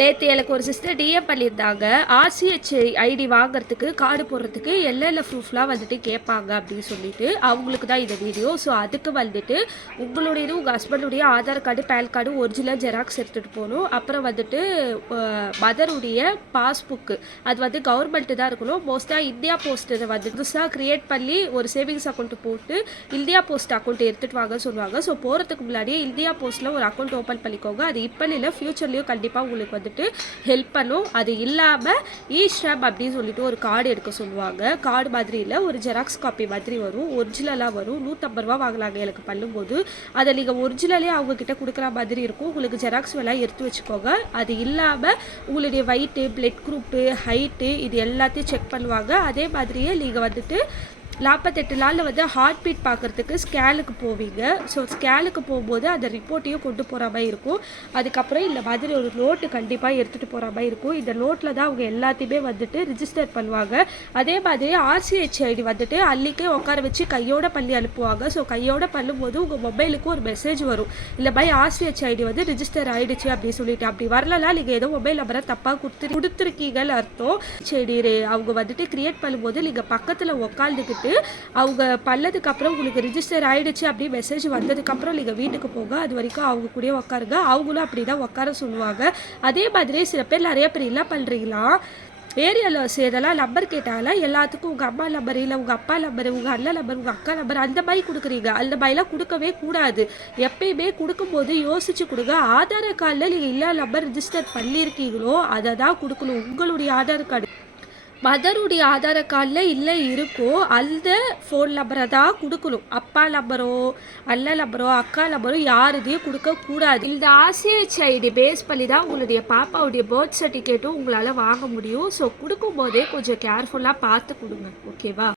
நேற்று எனக்கு ஒரு சிஸ்டர் டிஎம் பண்ணியிருந்தாங்க. ஆர்சிஹெச் ஐடி வாங்குறதுக்கு கார்டு போடுறதுக்கு எல்எல்எஃப் ப்ரூஃப்லாம் வந்துட்டு கேட்பாங்க அப்படின்னு சொல்லிட்டு அவங்களுக்கு தான் இந்த வீடியோ. ஸோ அதுக்கு வந்துட்டு உங்களுடைய உங்கள் ஹஸ்பண்டுடைய Aadhaar card PAN card original xerox எடுத்துகிட்டு போகணும். அப்புறம் வந்துட்டு மதருடைய பாஸ்புக்கு அது வந்து கவர்மெண்ட்டு தான் இருக்கணும். மோஸ்ட்டாக இந்தியா போஸ்ட் வந்து புதுசாக க்ரியேட் பண்ணி ஒரு சேவிங்ஸ் அக்கௌண்ட் போட்டு இந்தியா போஸ்ட் அக்கௌண்ட் எடுத்துகிட்டு வாங்கன்னு சொல்லுவாங்க. ஸோ போகிறதுக்கு முன்னாடியே இந்தியா போஸ்ட்டில் ஒரு அக்கௌண்ட் ஓப்பன் பண்ணிக்கோங்க. அது இப்போ இல்லை, ஃப்யூச்சர்லேயும் கண்டிப்பாக உங்களுக்கு வந்துட்டு ஹெல்ப் பண்ணும். அது இல்லாமல் ஈஸ்ட்ராம் அப்படின்னு சொல்லிட்டு ஒரு கார்டு எடுக்க சொல்லுவாங்க. கார்டு மாதிரி இல்லை, ஒரு ஜெராக்ஸ் காப்பி மாதிரி வரும், ஒரிஜினலாக வரும். 150 ரூபா வாங்கலாங்க எனக்கு பண்ணும்போது. அதை நீங்கள் ஒரிஜினலே அவங்கக்கிட்ட கொடுக்குற மாதிரி இருக்கும். உங்களுக்கு ஜெராக்ஸ் எல்லாம் எடுத்து வச்சுக்கோங்க. அது இல்லாமல் உங்களுடைய வெயிட்டு, பிளட் குரூப்பு, ஹைட்டு இது எல்லாத்தையும் செக் பண்ணுவாங்க. அதே மாதிரியே நீங்கள் வந்துட்டு 48 நாளில் வந்து ஹார்ட் பீட் பார்க்குறதுக்கு ஸ்கேனுக்கு போவீங்க. ஸோ ஸ்கேனுக்கு போகும்போது அந்த ரிப்போர்ட்டையும் கொண்டு போகிற மாதிரி இருக்கும். அதுக்கப்புறம் இந்த மாதிரி ஒரு நோட்டு கண்டிப்பாக எடுத்துகிட்டு போகிற மாதிரி இருக்கும். இந்த நோட்டில் தான் அவங்க எல்லாத்தையுமே வந்துட்டு ரிஜிஸ்டர் பண்ணுவாங்க. அதே மாதிரி ஆர்சிஹெச் ஐடி வந்துட்டு அள்ளிக்கே உட்கார வச்சு கையோட பண்ணி அனுப்புவாங்க. ஸோ கையோட பண்ணும்போது உங்கள் மொபைலுக்கு ஒரு மெசேஜ் வரும், இல்லை பை ஆர்சிஹெச் ஐடி வந்து ரிஜிஸ்டர் ஆகிடுச்சு அப்படின்னு சொல்லிட்டு. அப்படி வரலனா நீங்கள் ஏதோ மொபைல் நம்பரை தப்பாக கொடுத்துருக்கீங்கன்னு அர்த்தம். சரி, அவங்க வந்துட்டு க்ரியேட் பண்ணும்போது நீங்கள் பக்கத்தில் உட்காந்துக்கிட்டு அவங்க பண்ணதுக்கு அப்புறம் உங்களுக்கு ரிஜிஸ்டர் ஆயிடுச்சு அப்படி மெசேஜ் வந்ததுக்கப்புறம் நீங்கள் வீட்டுக்கு போங்க. அது வரைக்கும் அவங்க கூட உட்காருங்க. அவங்களும் அப்படி தான் உட்கார சொல்லுவாங்க. அதே மாதிரி சில பேர் நிறைய பேர் என்ன பண்ணுறீங்களா, ஏரியாவில் சேதெல்லாம் நம்பர் கேட்டால எல்லாத்துக்கும் உங்கள் அம்மா நம்பர், இல்லை உங்கள் அப்பா நம்பர், உங்கள் அண்ணன் நம்பர், உங்கள் அக்கா நம்பர் அந்த மாதிரி கொடுக்குறீங்க. அந்த மாதிரிலாம் கொடுக்கவே கூடாது. எப்பயுமே கொடுக்கும்போது யோசிச்சு கொடுங்க. ஆதார் கார்டில் நீங்கள் எல்லா நம்பர் ரிஜிஸ்டர் பண்ணியிருக்கீங்களோ அதை தான் கொடுக்கணும். உங்களுடைய ஆதார் கார்டு மதருடைய ஆதார கார்டில் இல்லை இருக்கோ அந்த ஃபோன் நம்பரை தான் கொடுக்கணும். அப்பா நம்பரோ அண்ணன் நம்பரோ அக்கா நம்பரோ யாருதையும் கொடுக்கக்கூடாது. இந்த ஆர்சிஹெச் ஐடி பேஸ் பண்ணி தான் உங்களுடைய பாப்பாவுடைய பர்த் சர்டிஃபிகேட்டும் உங்களால் வாங்க முடியும். ஸோ கொடுக்கும்போதே கொஞ்சம் கேர்ஃபுல்லாக பார்த்து கொடுங்க. ஓகேவா?